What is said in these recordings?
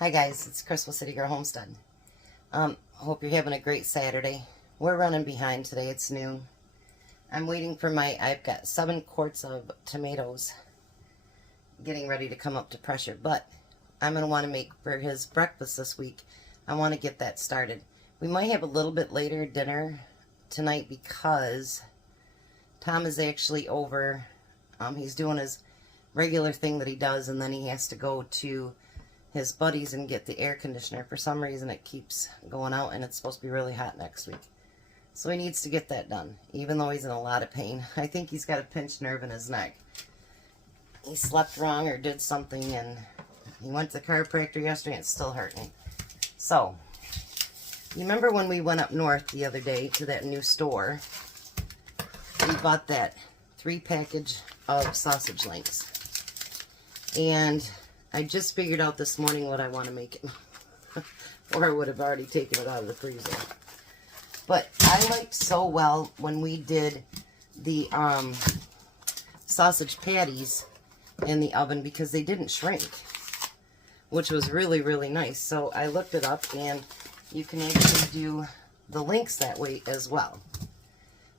Hi guys, it's Crystal City Girl Homestead. Hope you're having a great Saturday. We're running behind today. It's noon. I'm waiting for I've got 7 quarts of tomatoes getting ready to come up to pressure, but I'm going to want to make for his breakfast this week. I want to get that started. We might have a little bit later dinner tonight because Tom is actually over. He's doing his regular thing that he does, and then he has to go to his buddies and get the air conditioner. For some reason it keeps going out, and it's supposed to be really hot next week. So he needs to get that done, even though he's in a lot of pain. I think he's got a pinched nerve in his neck. He slept wrong or did something, and he went to the chiropractor yesterday and it's still hurting. So, you remember when we went up north the other day to that new store? We bought that 3-package of sausage links. And I just figured out this morning what I want to make it. Or I would have already taken it out of the freezer. But I liked so well when we did the sausage patties in the oven because they didn't shrink, which was really, really nice. So I looked it up, and you can actually do the links that way as well.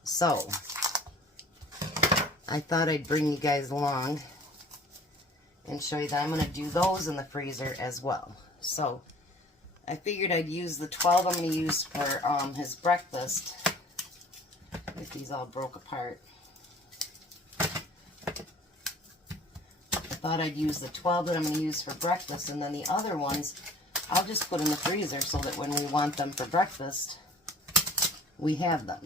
So I thought I'd bring you guys along and show you that I'm going to do those in the freezer as well. So I figured I'd use the 12 I'm going to use for his breakfast, if these all broke apart. I thought I'd use the 12 that I'm going to use for breakfast, and then the other ones I'll just put in the freezer so that when we want them for breakfast, we have them.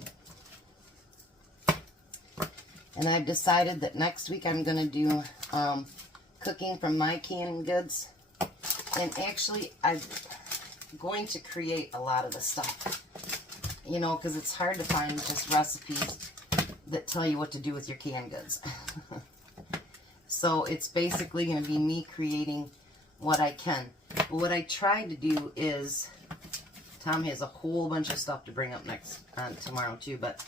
And I've decided that next week I'm going to do cooking from my canned goods. And actually, I'm going to create a lot of the stuff. You know, because it's hard to find just recipes that tell you what to do with your canned goods. So it's basically going to be me creating what I can. But what I tried to do is, Tom has a whole bunch of stuff to bring up tomorrow too, but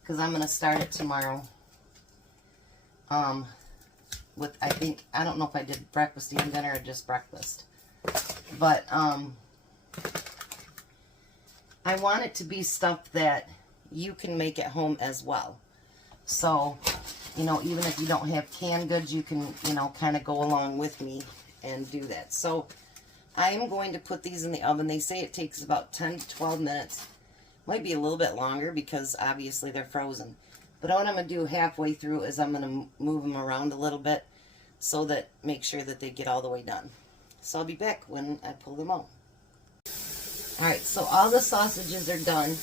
because I'm going to start it tomorrow with, I don't know if I did breakfast and dinner or just breakfast. But I want it to be stuff that you can make at home as well. So, you know, even if you don't have canned goods, you can, you know, kind of go along with me and do that. So I am going to put these in the oven. They say it takes about 10 to 12 minutes. Might be a little bit longer because obviously they're frozen. But what I'm going to do halfway through is I'm going to move them around a little bit so that make sure that they get all the way done. So I'll be back when I pull them out. Alright, so all the sausages are done,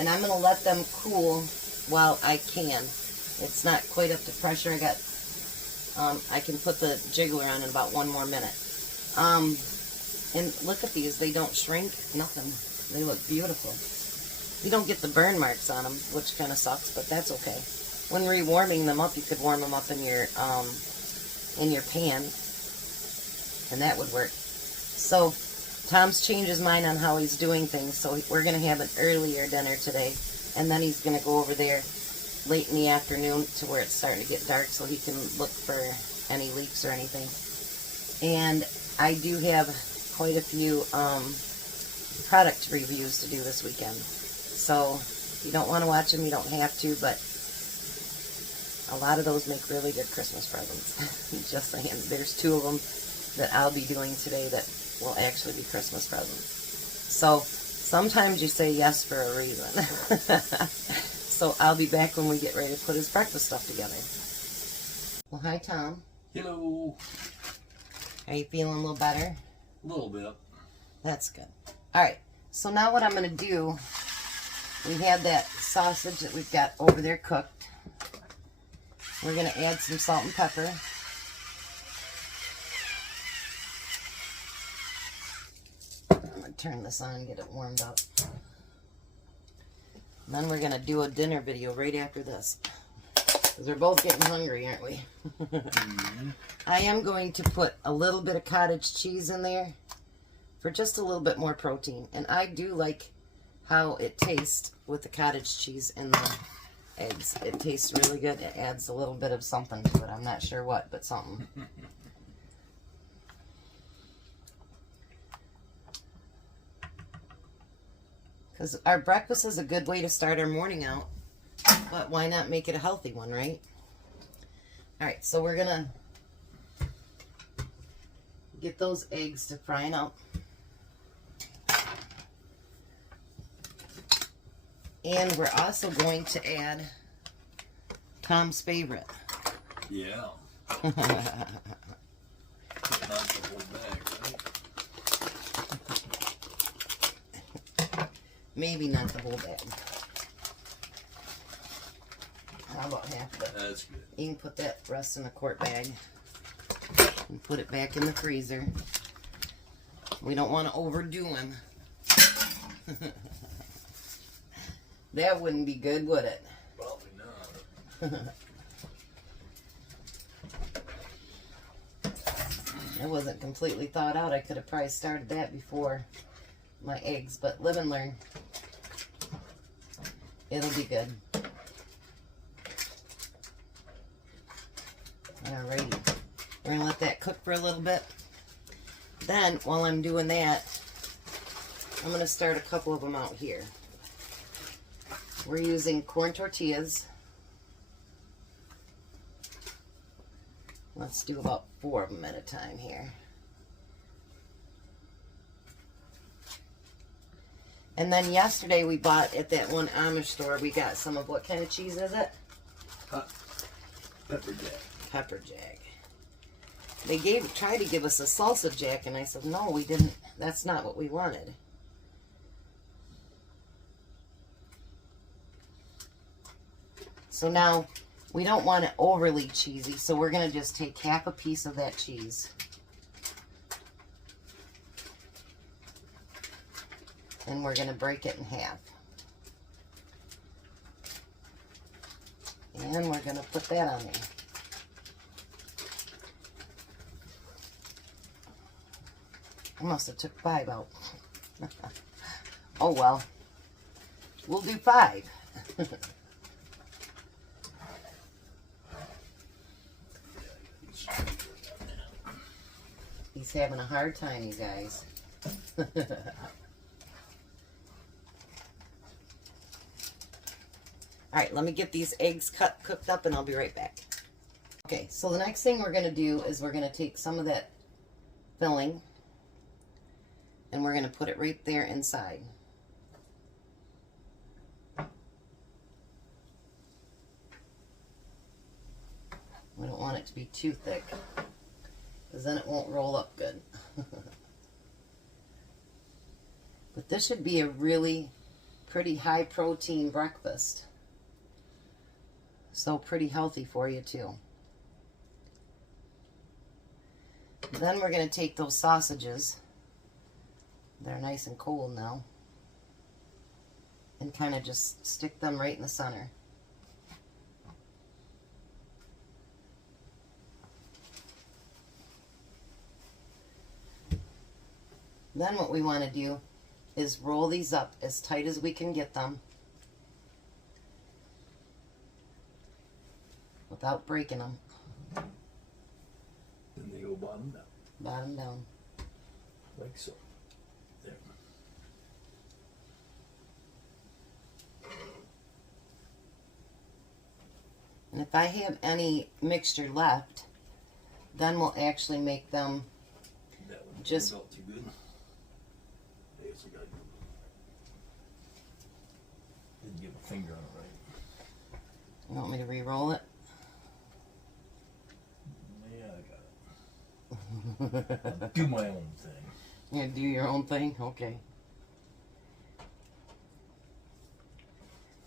and I'm going to let them cool while I can. It's not quite up to pressure. I can put the jiggler on in about 1 more minute. And look at these. They don't shrink. Nothing. They look beautiful. You don't get the burn marks on them, which kind of sucks, but that's okay. When rewarming them up, you could warm them up in your pan, and that would work. So Tom's changed his mind on how he's doing things, so we're going to have an earlier dinner today, and then he's going to go over there late in the afternoon to where it's starting to get dark so he can look for any leaks or anything. And I do have quite a few product reviews to do this weekend. So if you don't want to watch them, you don't have to, but a lot of those make really good Christmas presents. Just saying. There's 2 of them that I'll be doing today that will actually be Christmas presents. So sometimes you say yes for a reason. So I'll be back when we get ready to put his breakfast stuff together. Well, hi, Tom. Hello. Are you feeling a little better? A little bit. That's good. Alright, so now what I'm going to do, we have that sausage that we've got over there cooked. We're going to add some salt and pepper. I'm going to turn this on and get it warmed up. And then we're going to do a dinner video right after this. Because we're both getting hungry, aren't we? Mm-hmm. I am going to put a little bit of cottage cheese in there for just a little bit more protein. And I do like how it tastes with the cottage cheese in the eggs. It tastes really good. It adds a little bit of something to it. I'm not sure what, but something. Because our breakfast is a good way to start our morning out. But why not make it a healthy one, right? Alright, so we're going to get those eggs to frying up. And we're also going to add Tom's favorite. Yeah. Not the whole bag, right? Maybe not the whole bag. How about half of it? That's good. You can put that rest in a quart bag and put it back in the freezer. We don't want to overdo them. That wouldn't be good, would it? Probably not. It wasn't completely thought out. I could have probably started that before my eggs, but live and learn. It'll be good. Alrighty. We're going to let that cook for a little bit. Then, while I'm doing that, I'm going to start a couple of them out here. We're using corn tortillas. Let's do about 4 of them at a time here. And then yesterday we bought at that one Amish store, we got some of, what kind of cheese is it? Pepper jack. Pepper jack. They tried to give us a salsa jack, and I said, no, we didn't. That's not what we wanted. So now, we don't want it overly cheesy, so we're going to just take half a piece of that cheese. And we're going to break it in half. And we're going to put that on there. I must have took 5 out. Oh well. We'll do 5. He's having a hard time, you guys. Alright, let me get these eggs cooked up and I'll be right back. Okay, so the next thing we're going to do is we're going to take some of that filling and we're going to put it right there inside. We don't want it to be too thick, because then it won't roll up good. But this should be a really pretty high protein breakfast. So pretty healthy for you too. Then we're going to take those sausages. They're nice and cold now. And kind of just stick them right in the center. Then what we want to do is roll these up as tight as we can get them without breaking them. Then they go bottom down. Bottom down. Like so. There. And if I have any mixture left, then we'll actually make them That one just felt too good. Yes, I got it. Didn't get my finger on it right. You want me to re-roll it? Yeah, I got it. I'll do my own thing. You do your own thing? Okay.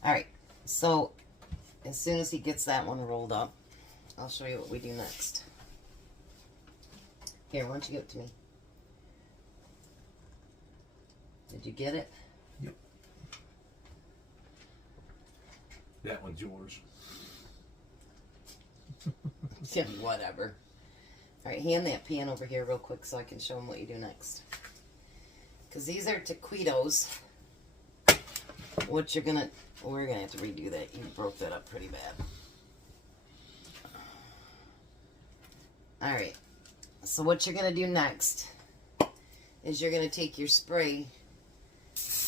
Alright, so as soon as he gets that one rolled up, I'll show you what we do next. Here, why don't you give it to me? Did you get it? Yep. That one's yours. Yeah, whatever. Alright, hand that pan over here real quick so I can show them what you do next. Because these are taquitos. What you're gonna... We're gonna have to redo that. You broke that up pretty bad. Alright. So what you're gonna do next is you're gonna take your spray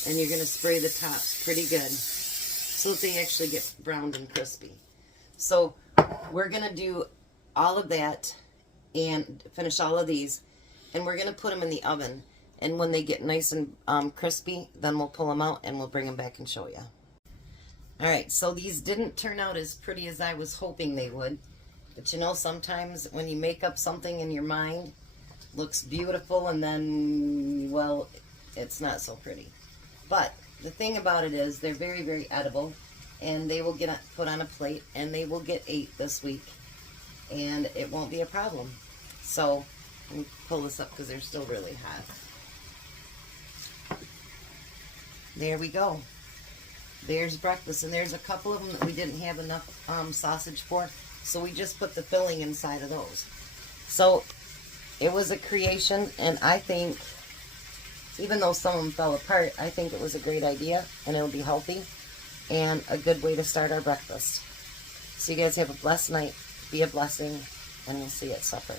And you're going to spray the tops pretty good so that they actually get browned and crispy. So we're going to do all of that and finish all of these. And we're going to put them in the oven. And when they get nice and crispy, then we'll pull them out and we'll bring them back and show you. Alright, so these didn't turn out as pretty as I was hoping they would. But you know, sometimes when you make up something in your mind, looks beautiful and then, well, it's not so pretty. But the thing about it is they're very, very edible. And they will get put on a plate and they will get ate this week. And it won't be a problem. So, let me pull this up because they're still really hot. There we go. There's breakfast, and there's a couple of them that we didn't have enough sausage for, so we just put the filling inside of those. So it was a creation, and I think, even though some of them fell apart, I think it was a great idea, and it'll be healthy, and a good way to start our breakfast. So you guys have a blessed night, be a blessing, and we'll see you at supper.